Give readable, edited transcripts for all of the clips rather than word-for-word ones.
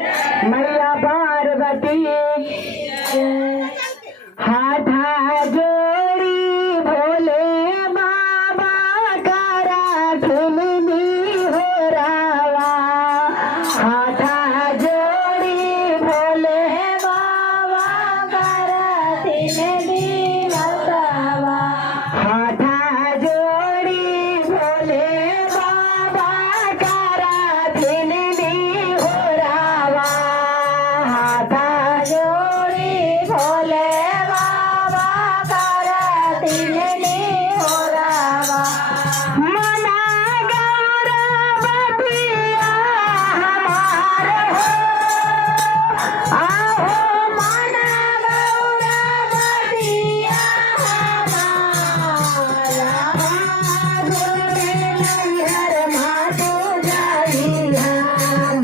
मैया पार्वती हाथ जोड़ी भोले बाबा करा झुलनी हो रावा हाथ जोड़ी भोले बाबा करा झुलनी हो रावा हाथ जोड़ी भोले बाबा करा झुलनी हो रावा हाथ जोड़ी भोले बाबा करा झुलनी हो रावा मना गौरवतिया हमार हो आहो मना गौरवतिया हमारा झुलने नैहर मातो जाइया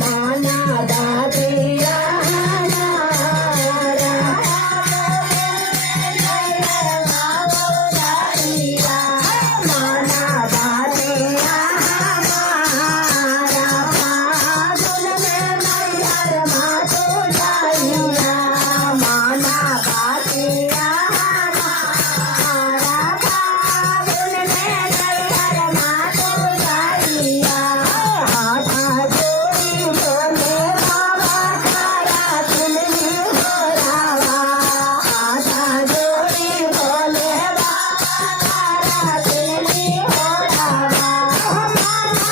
माना दादिया हमारा माना दादिया हमारा झुलने नैहर मातो जाइया माना दादिया हमारा झुलने नैहर मातो जाइया हाथ जोड़ी भोले बाबा करा झुलनी हो रावा हाथ जोड़ी भोले बाबा करा झुलनी हो रावा माना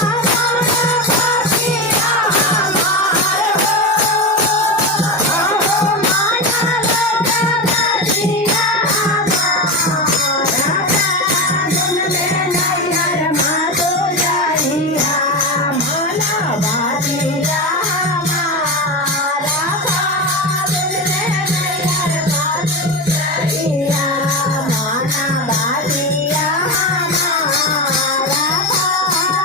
गौरवतिया हमार हो आहो माना गौरवतिया हमारा झुलने नैहर मातो जाइया माना बाजिया हमारा झुलने नैहर मातो जाइया माना बाजिया हमारा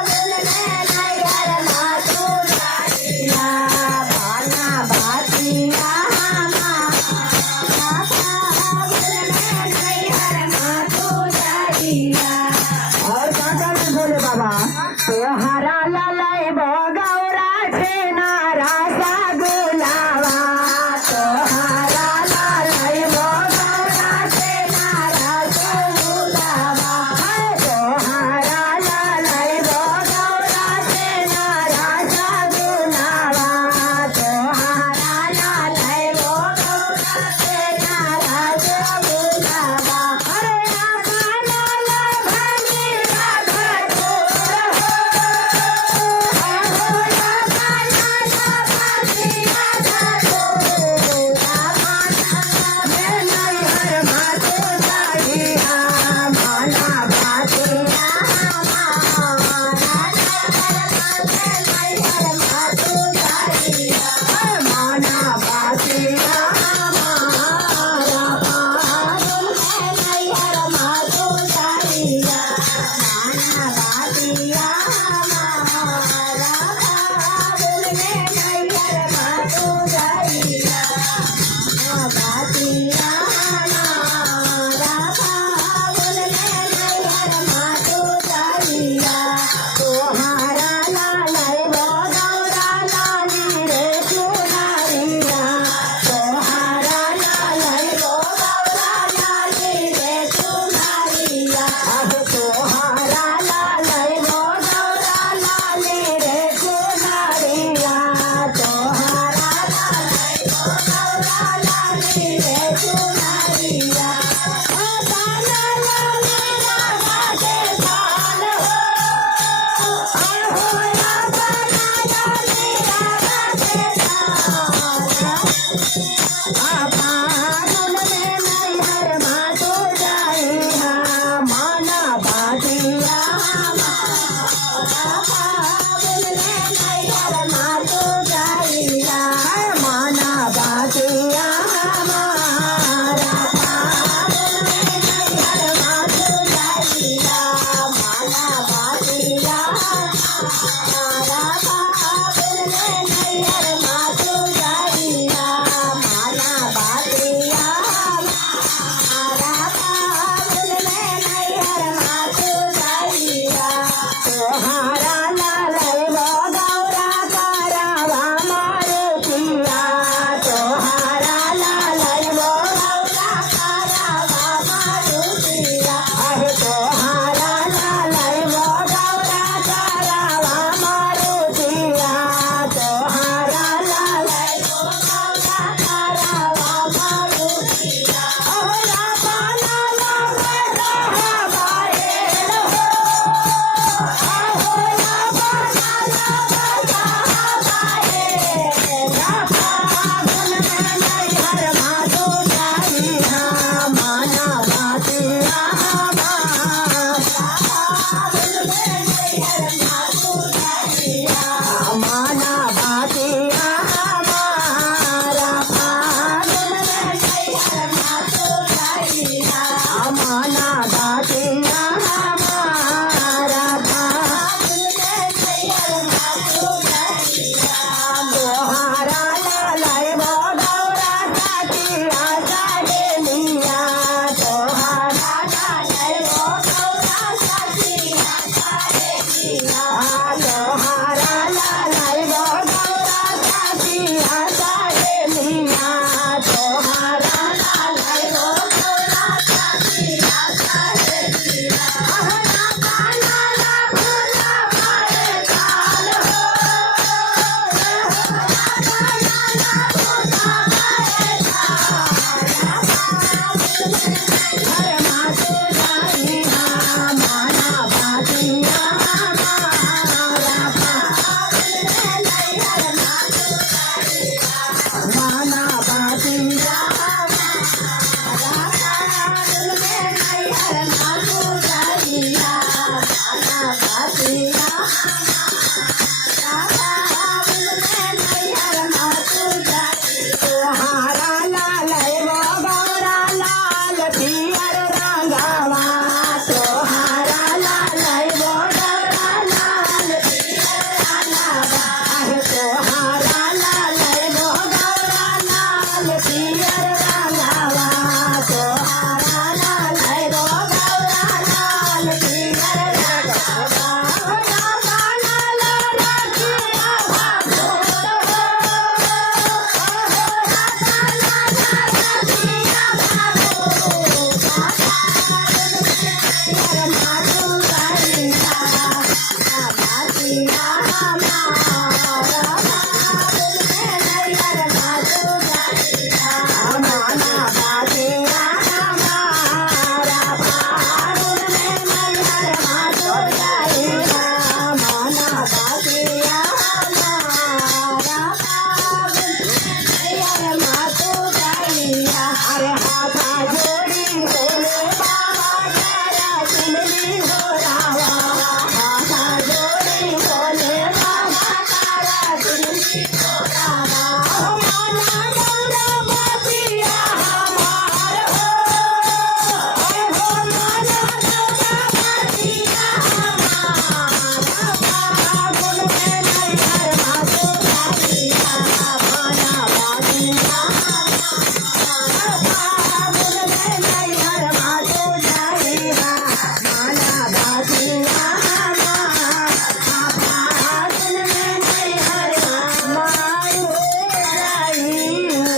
झुलने नैहर मातो जाइया माना बाजिया हमारा झुलने नैहर मातो जाइया और क्या कहते भोले बाबा तोहरा ललई गौरा छे नारा सा